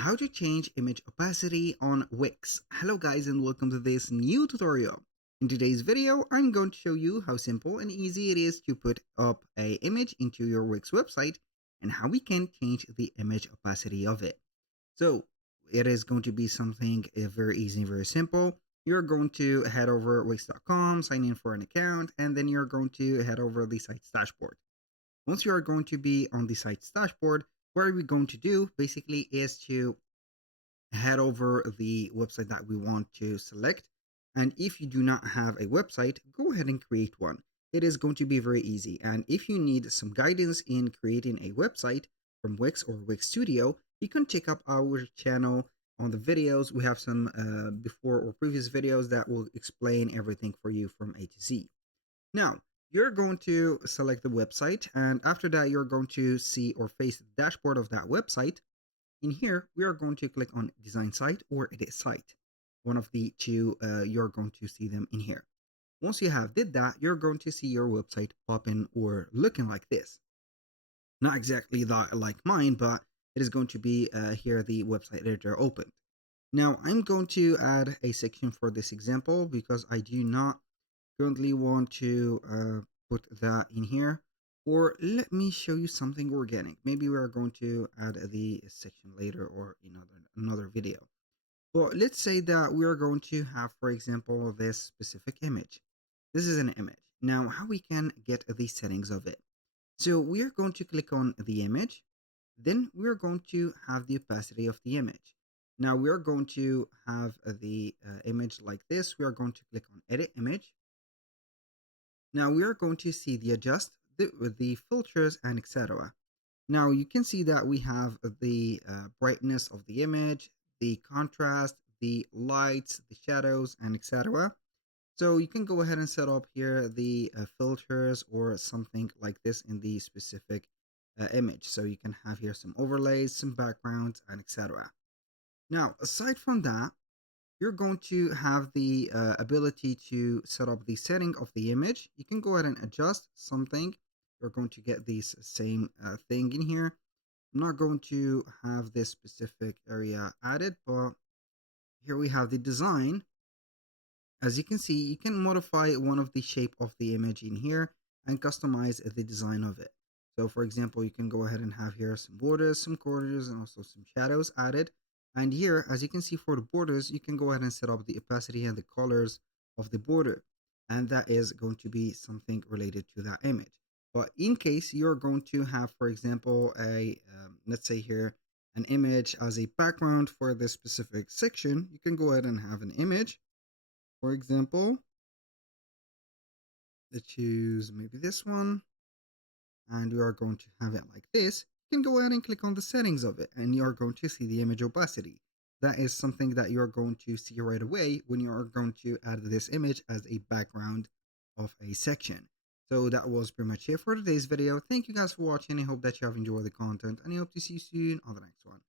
How to change image opacity on Wix. Hello guys and welcome to this new tutorial. In today's video, I'm going to show you how simple and easy it is to put up an image into your Wix website and how we can change the image opacity of it. So it is going to be something very easy, very simple. You're going to head over wix.com, sign in for an account, and then you're going to head over the site's dashboard. Once you are going to be on the site's dashboard, what are we going to do basically is to head over the website that we want to select. And if you do not have a website, go ahead and create one. It is going to be very easy. And if you need some guidance in creating a website from Wix or Wix Studio, you can check up our channel on the videos. We have some before or previous videos that will explain everything for you from A to Z. Now, you're going to select the website, and after that, you're going to see or face the dashboard of that website. In here, we are going to click on Design Site or Edit Site. One of the two, you're going to see them in here. Once you have did that, you're going to see your website popping or looking like this. Not exactly that like mine, but it is going to be here the website editor opened. Now, I'm going to add a section for this example because I do not currently want to put that in here. Or let me show you something organic. Maybe we are going to add the section later or in another video. But let's say that we are going to have, for example, this specific image. This is an image. Now, how we can get the settings of it. So we are going to click on the image. Then we're going to have the opacity of the image. Now we are going to have the image like this. We are going to click on Edit Image. Now we are going to see the adjust, the filters, and etc. Now you can see that we have the brightness of the image, the contrast, the lights, the shadows, and etc. So you can go ahead and set up here the filters or something like this in the specific image. So you can have here some overlays, some backgrounds, and etc. Now, aside from that, you're going to have the ability to set up the setting of the image. You can go ahead and adjust something. You're going to get this same thing in here. I'm not going to have this specific area added, but here we have the design. As you can see, you can modify one of the shape of the image in here and customize the design of it. So for example, you can go ahead and have here some borders, some corners, and also some shadows added. And here, as you can see for the borders, you can go ahead and set up the opacity and the colors of the border. And that is going to be something related to that image. But in case you're going to have, for example, let's say here, an image as a background for this specific section, you can go ahead and have an image. For example, let's choose maybe this one. And we are going to have it like this. You can go ahead and click on the settings of it and you are going to see the image opacity. That is something that you're going to see right away when you are going to add this image as a background of a section. So that was pretty much it for today's video. Thank you guys for watching. I hope that you have enjoyed the content and I hope to see you soon on the next one.